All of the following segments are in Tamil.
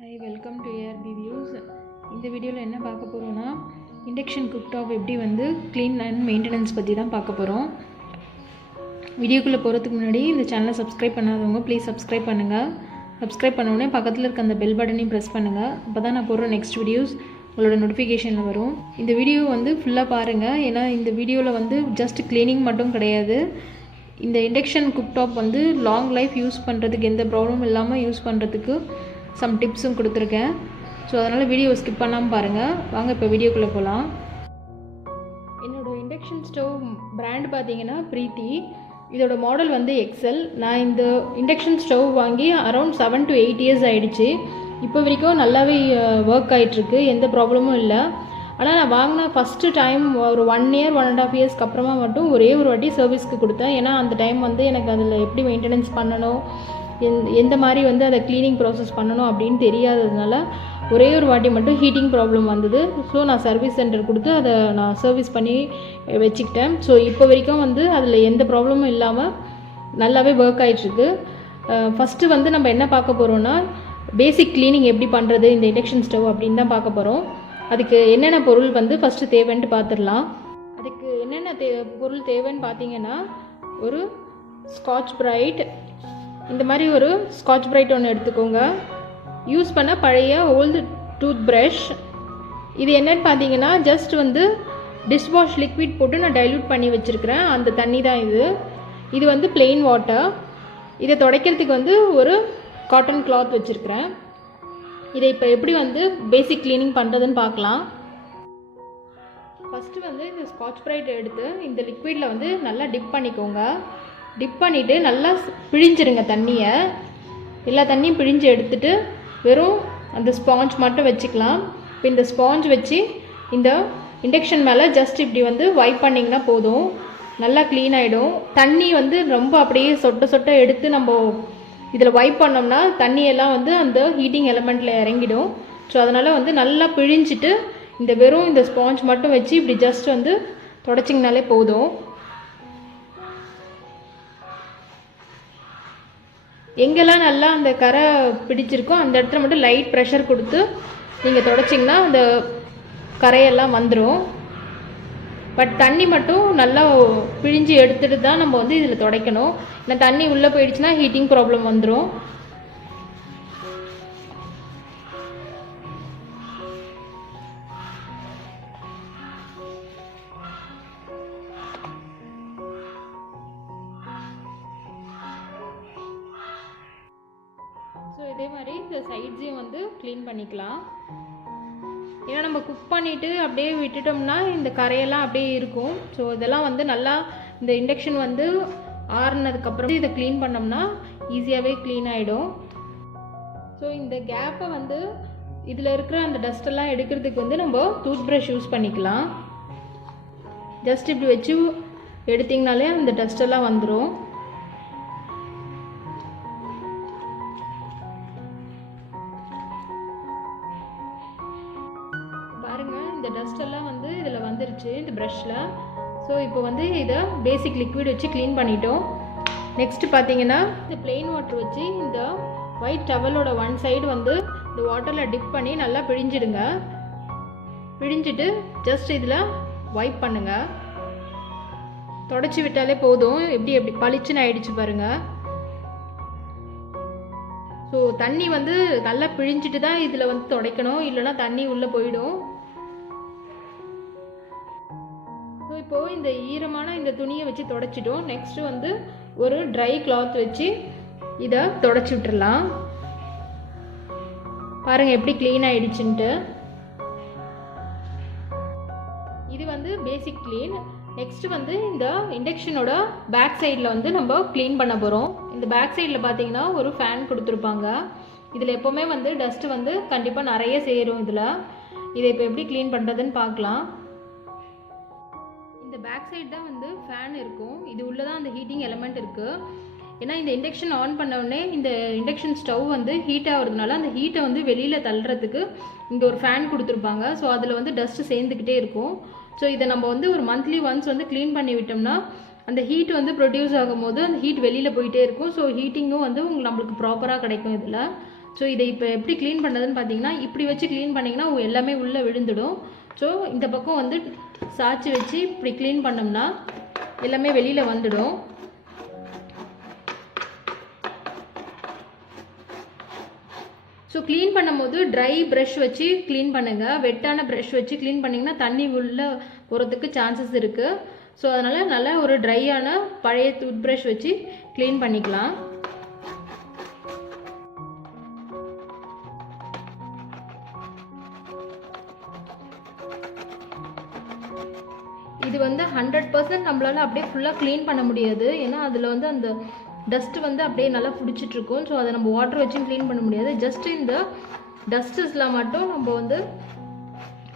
Hi, welcome to ARB Views. இந்த வீடியோவில் என்ன பார்க்க போகிறோன்னா இண்டக்ஷன் குக்டாப் எப்படி வந்து க்ளீன் அண்ட் மெயின்டெனன்ஸ் பற்றி தான் பார்க்க போகிறோம். வீடியோக்குள்ளே போகிறதுக்கு முன்னாடி இந்த சேனலை சப்ஸ்கிரைப் பண்ணாதவங்க ப்ளீஸ் சப்ஸ்கிரைப் பண்ணுங்கள். சப்ஸ்கிரைப் பண்ணோடனே பக்கத்தில் இருக்க அந்த பெல் பட்டனையும் ப்ரெஸ் பண்ணுங்கள். அப்போ தான் நான் போடுற நெக்ஸ்ட் வீடியோஸ் உங்களோட நோட்டிஃபிகேஷனில் வரும். இந்த வீடியோ வந்து ஃபுல்லாக பாருங்கள், ஏன்னா இந்த வீடியோவில் வந்து ஜஸ்ட் க்ளீனிங் மட்டும் கிடையாது. இந்த இண்டக்ஷன் குக்டாப் வந்து லாங் லைஃப் யூஸ் பண்ணுறதுக்கு எந்த ப்ராப்ளமும் இல்லாமல் யூஸ் பண்ணுறதுக்கு சம் டிப்ஸும் கொடுத்துருக்கேன். ஸோ அதனால் வீடியோ ஸ்கிப் பண்ணாமல் பாருங்கள். வாங்க இப்போ வீடியோக்குள்ளே போகலாம். என்னோடய இண்டக்ஷன் ஸ்டவ் பிராண்ட் பார்த்தீங்கன்னா ப்ரீத்தி. இதோட மாடல் வந்து எக்ஸல். நான் இந்த இண்டக்ஷன் ஸ்டவ் வாங்கி அரௌண்ட் 7 to 8 years ஆகிடுச்சு. இப்போ வரைக்கும் நல்லாவே ஒர்க் ஆகிட்டுருக்கு, எந்த ப்ராப்ளமும் இல்லை. ஆனால் நான் வாங்கின ஃபஸ்ட்டு டைம் ஒரு 1 year 1.5 years அப்புறமா மட்டும் ஒரே ஒரு வாட்டி சர்வீஸ்க்கு கொடுத்தேன். ஏன்னா அந்த டைம் வந்து எனக்கு அதில் எப்படி மெயின்டெனன்ஸ் பண்ணணும், எந்த மாதிரி வந்து அதை க்ளீனிங் ப்ராசஸ் பண்ணணும் அப்படின்னு தெரியாததுனால ஒரே ஒரு வாட்டி மட்டும் ஹீட்டிங் ப்ராப்ளம் வந்தது. ஸோ நான் சர்வீஸ் சென்டர் கொடுத்து அதை நான் சர்வீஸ் பண்ணி வச்சுக்கிட்டேன். ஸோ இப்போ வரைக்கும் வந்து அதில் எந்த ப்ராப்ளமும் இல்லாமல் நல்லாவே ஒர்க் ஆகிட்டுருக்கு. ஃபஸ்ட்டு வந்து நம்ம என்ன பார்க்க போகிறோன்னா பேசிக் க்ளீனிங் எப்படி பண்ணுறது இந்த இண்டக்ஷன் ஸ்டவ் அப்படின்னு தான் பார்க்க போகிறோம். அதுக்கு என்னென்ன பொருள் வந்து ஃபஸ்ட்டு தேவைன்னு பார்த்துடலாம். அதுக்கு என்னென்ன பொருள் தேவைன்னு பார்த்தீங்கன்னா, ஒரு ஸ்காட்ச் பிரைட், இந்த மாதிரி ஒரு ஸ்காட்ச் பிரைட் ஒன்று எடுத்துக்கோங்க. யூஸ் பண்ண பழைய ஓல்டு டூத் ப்ரஷ். இது என்னன்னு பார்த்தீங்கன்னா ஜஸ்ட் வந்து டிஷ்வாஷ் லிக்விட் போட்டு நான் டைல்யூட் பண்ணி வச்சுருக்கிறேன், அந்த தண்ணி தான் இது. இது வந்து பிளெயின் வாட்டர். இதை துடைக்கிறதுக்கு வந்து ஒரு காட்டன் கிளாத் வச்சுருக்கிறேன். இதை இப்போ எப்படி வந்து பேசிக் க்ளீனிங் பண்ணுறதுன்னு பார்க்கலாம். ஃபஸ்ட்டு வந்து இந்த ஸ்காட்ச் பிரைட் எடுத்து இந்த லிக்விடில் வந்து நல்லா டிப் பண்ணிக்கோங்க. டிப் பண்ணிவிட்டு நல்லா பிழிஞ்சிருங்க தண்ணியை. எல்லா தண்ணியும் பிழிஞ்சு எடுத்துகிட்டு வெறும் அந்த ஸ்பாஞ்ச் மட்டும் வச்சுக்கலாம். இப்போ இந்த ஸ்பாஞ்ச் வச்சு இந்த இண்டக்ஷன் மேலே ஜஸ்ட் இப்படி வந்து வைப் பண்ணிங்கன்னா போதும், நல்லா க்ளீன் ஆகிடும். தண்ணி வந்து ரொம்ப அப்படியே சொட்ட சொட்ட எடுத்து நம்ம இதில் வைப் பண்ணோம்னா தண்ணியெல்லாம் வந்து அந்த ஹீட்டிங் எலமெண்ட்டில் இறங்கிடும். ஸோ அதனால் வந்து நல்லா பிழிஞ்சிட்டு இந்த வெறும் இந்த ஸ்பாஞ்ச் மட்டும் வச்சு இப்படி ஜஸ்ட் வந்து தொடச்சிங்கனாலே போதும். எங்கெல்லாம் நல்லா அந்த கரை பிடிச்சிருக்கோ அந்த இடத்துல மட்டும் லைட் ப்ரெஷர் கொடுத்து நீங்கள் தொடச்சிங்கன்னா அந்த கரையெல்லாம் வந்துடும். பட் தண்ணி மட்டும் நல்லா பிழிஞ்சு எடுத்துகிட்டு தான் நம்ம வந்து இதில் துடைக்கணும். ஏன்னா தண்ணி உள்ளே போயிடுச்சுன்னா ஹீட்டிங் ப்ராப்ளம் வந்துடும். ஸோ இதே மாதிரி இந்த சைட்ஸையும் வந்து க்ளீன் பண்ணிக்கலாம். ஏன்னா நம்ம குக் பண்ணிவிட்டு அப்படியே விட்டுட்டோம்னா இந்த கரையெல்லாம் அப்படியே இருக்கும். ஸோ இதெல்லாம் வந்து நல்லா இந்த இண்டக்ஷன் வந்து ஆறுனதுக்கப்புறம் இதை க்ளீன் பண்ணோம்னா ஈஸியாகவே க்ளீன் ஆகிடும். ஸோ இந்த கேப்பை வந்து இதில் இருக்கிற அந்த டஸ்ட்டெல்லாம் எடுக்கிறதுக்கு வந்து நம்ம டூத் ப்ரஷ் யூஸ் பண்ணிக்கலாம். ஜஸ்ட் இப்படி வச்சு எடுத்திங்கனாலே அந்த டஸ்ட்டெல்லாம் வந்துடும். பாருங்கள், இந்த டஸ்ட்டெல்லாம் வந்து இதில் வந்துருச்சு இந்த ப்ரஷ்ஷில். ஸோ இப்போ வந்து இதை பேசிக் லிக்விட் வச்சு க்ளீன் பண்ணிட்டோம். நெக்ஸ்ட்டு பார்த்தீங்கன்னா இந்த பிளெயின் வாட்டர் வச்சு இந்த ஒயிட் டவலோட ஒன் சைடு வந்து இந்த வாட்டரில் டிப் பண்ணி நல்லா பிழிஞ்சிடுங்க. பிழிஞ்சிட்டு ஜஸ்ட் இதில் வைப் பண்ணுங்கள். தொடச்சி விட்டாலே போதும். எப்படி பளிச்சுன்னு ஆயிடுச்சு பாருங்கள். ஸோ தண்ணி வந்து நல்லா பிழிஞ்சிட்டு தான் இதில் வந்து துடைக்கணும், இல்லைன்னா தண்ணி உள்ளே போயிடும். ஸோ இப்போது இந்த ஈரமான இந்த துணியை வச்சு துடைச்சிட்டோம். நெக்ஸ்ட்டு வந்து ஒரு ட்ரை கிளாத் வச்சு இதை துடைச்சி விட்டுறலாம். பாருங்கள் எப்படி க்ளீன் ஆகிடுச்சுன்ட்டு. இது வந்து பேசிக் க்ளீன். நெக்ஸ்ட்டு வந்து இந்த இண்டக்ஷனோட பேக் சைடில் வந்து நம்ம க்ளீன் பண்ண போகிறோம். இந்த பேக் சைடில் பார்த்தீங்கன்னா ஒரு ஃபேன் கொடுத்துருப்பாங்க. இதில் எப்போவுமே வந்து டஸ்ட்டு வந்து கண்டிப்பாக நிறைய சேரும். இதை இப்போ எப்படி க்ளீன் பண்ணுறதுன்னு பார்க்கலாம். இந்த பேக் சைடு தான் வந்து ஃபேன் இருக்கும். இது உள்ளே தான் அந்த ஹீட்டிங் எலமெண்ட் இருக்குது. ஏன்னா இந்த இண்டக்ஷன் ஆன் பண்ண உடனே இந்த இண்டக்ஷன் ஸ்டவ் வந்து ஹீட் ஆகிறதுனால அந்த ஹீட்டை வந்து வெளியில் தள்ளுறதுக்கு இங்கே ஒரு ஃபேன் கொடுத்துருப்பாங்க. ஸோ அதில் வந்து டஸ்ட்டு சேர்ந்துக்கிட்டே இருக்கும். ஸோ இதை நம்ம வந்து ஒரு மந்த்லி ஒன்ஸ் வந்து க்ளீன் பண்ணி விட்டோம்னா அந்த ஹீட் வந்து ப்ரொடியூஸ் ஆகும் போது அந்த ஹீட் வெளியில் போயிட்டே இருக்கும். ஸோ ஹீட்டிங்கும் வந்து நம்மளுக்கு ப்ராப்பராக கிடைக்கும் இதில். ஸோ இதை இப்போ எப்படி க்ளீன் பண்ணுறதுன்னு பார்த்தீங்கன்னா, இப்படி வச்சு க்ளீன் பண்ணிங்கன்னா எல்லாமே உள்ளே விழுந்துடும். ஸோ இந்த பக்கம் வந்து சாய்ச்சி வச்சு இப்படி க்ளீன் பண்ணோம்னா எல்லாமே வெளியில் வந்துடும். ஸோ க்ளீன் பண்ணும்போது ட்ரை ப்ரஷ் வச்சு க்ளீன் பண்ணுங்கள். வெட்டான ப்ரஷ் வச்சு க்ளீன் பண்ணிங்கன்னா தண்ணி உள்ளே போகிறதுக்கு சான்சஸ் இருக்குது. ஸோ அதனால் நல்லா ஒரு ட்ரையான பழைய டூத் ப்ரஷ் வச்சு க்ளீன் பண்ணிக்கலாம். இது வந்து 100% நம்மளால் அப்படியே ஃபுல்லாக க்ளீன் பண்ண முடியாது. ஏன்னா அதில் வந்து அந்த டஸ்ட்டு வந்து அப்படியே நல்லா பிடிச்சிட்ருக்கும். ஸோ அதை நம்ம வாட்டர் வச்சும் க்ளீன் பண்ண முடியாது. ஜஸ்ட்டு இந்த டஸ்டஸில் மட்டும் நம்ம வந்து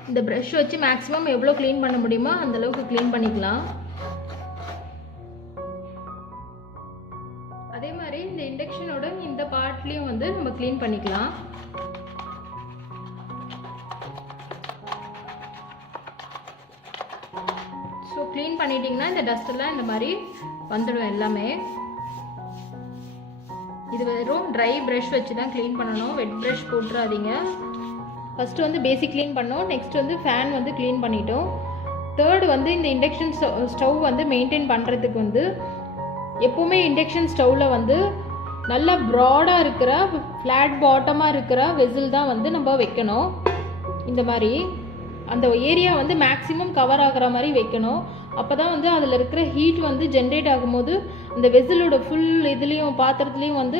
இந்த ப்ரஷ் வச்சு மேக்ஸிமம் எவ்வளோ க்ளீன் பண்ண முடியுமோ அந்தளவுக்கு க்ளீன் பண்ணிக்கலாம். அதே மாதிரி இந்த இண்டக்ஷனோட இந்த பார்ட்லேயும் வந்து நம்ம க்ளீன் பண்ணிக்கலாம். ஸோ க்ளீன் பண்ணிட்டிங்கன்னா இந்த டஸ்ட்டெல்லாம் இந்த மாதிரி வந்துடும் எல்லாமே. இது வெறும் ட்ரை ப்ரஷ் வச்சு தான் க்ளீன் பண்ணணும். வெட் ப்ரஷ் போட்டுறாதீங்க. ஃபஸ்ட்டு வந்து பேசிக் க்ளீன் பண்ணோம். நெக்ஸ்ட் வந்து ஃபேன் வந்து க்ளீன் பண்ணிட்டோம். தேர்டு வந்து இந்த இண்டக்ஷன் ஸ்டவ் வந்து மெயின்டைன் பண்ணுறதுக்கு வந்து எப்போவுமே இண்டக்ஷன் ஸ்டவ்வில் வந்து நல்லா ப்ராடாக இருக்கிற ஃப்ளாட் பாட்டமாக இருக்கிற வெசில் தான் வந்து நம்ம வைக்கணும். இந்த மாதிரி அந்த ஏரியா வந்து மேக்ஸிமம் கவர் ஆகிற மாதிரி வைக்கணும். அப்போ தான் வந்து அதில் இருக்கிற ஹீட் வந்து ஜென்ரேட் ஆகும்போது அந்த வெசிலோட ஃபுல் இதுலேயும் பாத்திரத்துலேயும் வந்து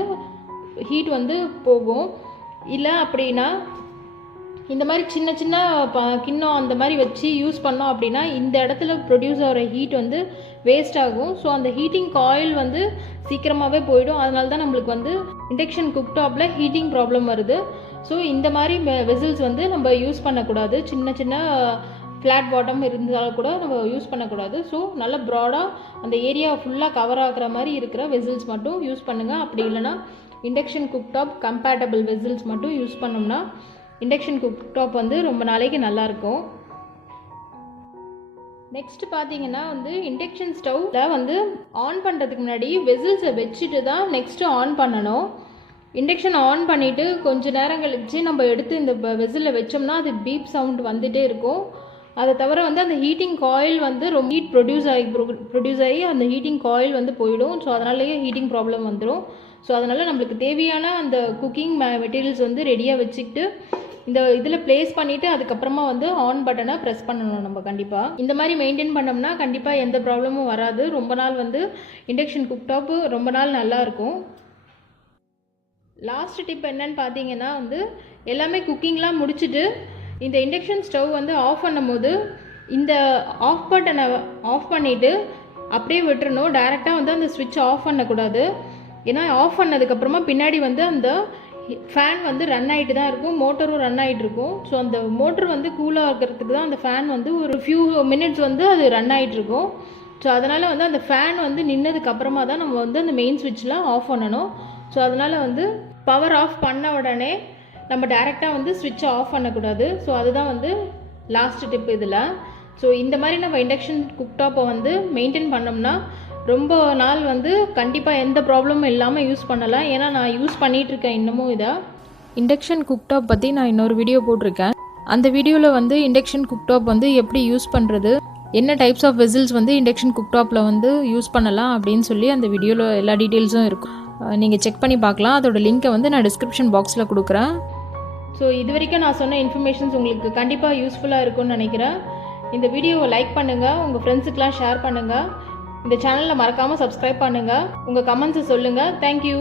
ஹீட் வந்து போகும். இல்லை அப்படின்னா இந்த மாதிரி சின்ன சின்ன கிண்ணம் அந்த மாதிரி வச்சு யூஸ் பண்ணோம் அப்படின்னா இந்த இடத்துல ப்ரொடியூஸ் ஆகிற ஹீட் வந்து வேஸ்ட் ஆகும். ஸோ அந்த ஹீட்டிங் காயில் வந்து சீக்கிரமாகவே போயிடும். அதனால தான் நம்மளுக்கு வந்து இண்டக்ஷன் குக்டாப்பில் ஹீட்டிங் ப்ராப்ளம் வருது. ஸோ இந்த மாதிரி வெசில்ஸ் வந்து நம்ம யூஸ் பண்ணக்கூடாது. சின்ன சின்ன ஃப்ளாட் பாட்டம் இருந்தாலும் கூட நம்ம யூஸ் பண்ணக்கூடாது. ஸோ நல்லா ப்ராடாக அந்த ஏரியா ஃபுல்லாக கவர் ஆகிற மாதிரி இருக்கிற வெசில்ஸ் மட்டும் யூஸ் பண்ணுங்கள். அப்படி இல்லைனா இண்டக்ஷன் குக்டாப் கம்பேட்டபிள் வெசில்ஸ் மட்டும் யூஸ் பண்ணோம்னா இண்டக்ஷன் குக்டாப் வந்து ரொம்ப நாளைக்கு நல்லாயிருக்கும். நெக்ஸ்ட் பார்த்தீங்கன்னா வந்து இண்டக்ஷன் ஸ்டவ்வில் வந்து ஆன் பண்ணுறதுக்கு முன்னாடி வெசில்ஸை வச்சுட்டு தான் நெக்ஸ்ட்டு ஆன் பண்ணணும். இண்டக்ஷன் ஆன் பண்ணிவிட்டு கொஞ்சம் நேரம் கழிச்சு நம்ம எடுத்து இந்த வெசிலில் வச்சோம்னா அது பீப் சவுண்ட் வந்துகிட்டே இருக்கும். அதை தவிர வந்து அந்த ஹீட்டிங் காயில் வந்து ரொம்ப ஹீட் ப்ரொடியூஸ் ஆகி அந்த ஹீட்டிங் காயில் வந்து போயிடும். ஸோ அதனாலேயே ஹீட்டிங் ப்ராப்ளம் வந்துடும். ஸோ அதனால் நம்மளுக்கு தேவையான அந்த குக்கிங் மெட்டீரியல்ஸ் வந்து ரெடியாக வச்சுக்கிட்டு இந்த இதில் ப்ளேஸ் பண்ணிவிட்டு அதுக்கப்புறமா வந்து ஆன் பட்டனை ப்ரெஸ் பண்ணணும். நம்ம கண்டிப்பாக இந்த மாதிரி மெயின்டைன் பண்ணோம்னா கண்டிப்பாக எந்த ப்ராப்ளமும் வராது. ரொம்ப நாள் வந்து இண்டக்ஷன் குக்டாப்பு ரொம்ப நாள் நல்லாயிருக்கும். லாஸ்ட் டிப் என்னன்னு பார்த்தீங்கன்னா வந்து எல்லாமே குக்கிங்லாம் முடிச்சுட்டு இந்த இண்டக்ஷன் ஸ்டவ் வந்து ஆஃப் பண்ணும்போது இந்த ஆஃப் பட்டனை ஆஃப் பண்ணிவிட்டு அப்படியே விட்டுறணும். டைரெக்டாக வந்து அந்த ஸ்விட்ச் ஆஃப் பண்ணக்கூடாது. ஏன்னா ஆஃப் பண்ணதுக்கப்புறமா பின்னாடி வந்து அந்த ஃபேன் வந்து ரன் ஆகிட்டு தான் இருக்கும், மோட்டரும் ரன் ஆகிட்டு இருக்கும். ஸோ அந்த மோட்டர் வந்து கூலாக இருக்கிறதுக்கு தான் அந்த ஃபேன் வந்து ஒரு ஃபியூ மினிட்ஸ் வந்து அது ரன் ஆகிட்ருக்கும். ஸோ அதனால் வந்து அந்த ஃபேன் வந்து நின்னதுக்கப்புறமா தான் நம்ம வந்து அந்த மெயின் ஸ்விட்ச்லாம் ஆஃப் பண்ணணும். ஸோ அதனால் வந்து பவர் ஆஃப் பண்ண உடனே நம்ம டைரெக்டாக வந்து ஸ்விட்சை ஆஃப் பண்ணக்கூடாது. ஸோ அதுதான் வந்து லாஸ்ட் டிப் இதில். ஸோ இந்த மாதிரி நம்ம இண்டக்ஷன் குக்டாப்பை வந்து மெயின்டைன் பண்ணோம்னா ரொம்ப நாள் வந்து கண்டிப்பாக எந்த ப்ராப்ளமும் இல்லாமல் யூஸ் பண்ணலாம். ஏன்னா நான் யூஸ் பண்ணிகிட்ருக்கேன் இன்னமும் இதை. இண்டக்ஷன் குக்டாப் பற்றி நான் இன்னொரு வீடியோ போட்டிருக்கேன். அந்த வீடியோவில் வந்து இண்டக்ஷன் குக்டாப் வந்து எப்படி யூஸ் பண்ணுறது, என்ன டைப்ஸ் ஆஃப் வெசில்ஸ் வந்து இண்டக்ஷன் குக்டாப்பில் வந்து யூஸ் பண்ணலாம் அப்படின்னு சொல்லி அந்த வீடியோவில் எல்லா டீட்டெயில்ஸும் இருக்கும். நீங்கள் செக் பண்ணி பார்க்கலாம். அதோட லிங்க்கை வந்து நான் டிஸ்கிரிப்ஷன் பாக்ஸில் கொடுக்குறேன். ஸோ இது வரைக்கும் நான் சொன்ன இன்ஃபர்மேஷன்ஸ் உங்களுக்கு கண்டிப்பாக யூஸ்ஃபுல்லாக இருக்கும்னு நினைக்கிறேன். இந்த வீடியோவை லைக் பண்ணுங்கள், உங்கள் ஃப்ரெண்ட்ஸுக்கெலாம் ஷேர் பண்ணுங்கள். இந்த சேனலில் மறக்காமல் சப்ஸ்கிரைப் பண்ணுங்கள். உங்கள் கமெண்ட்ஸை சொல்லுங்கள். தேங்க்யூ.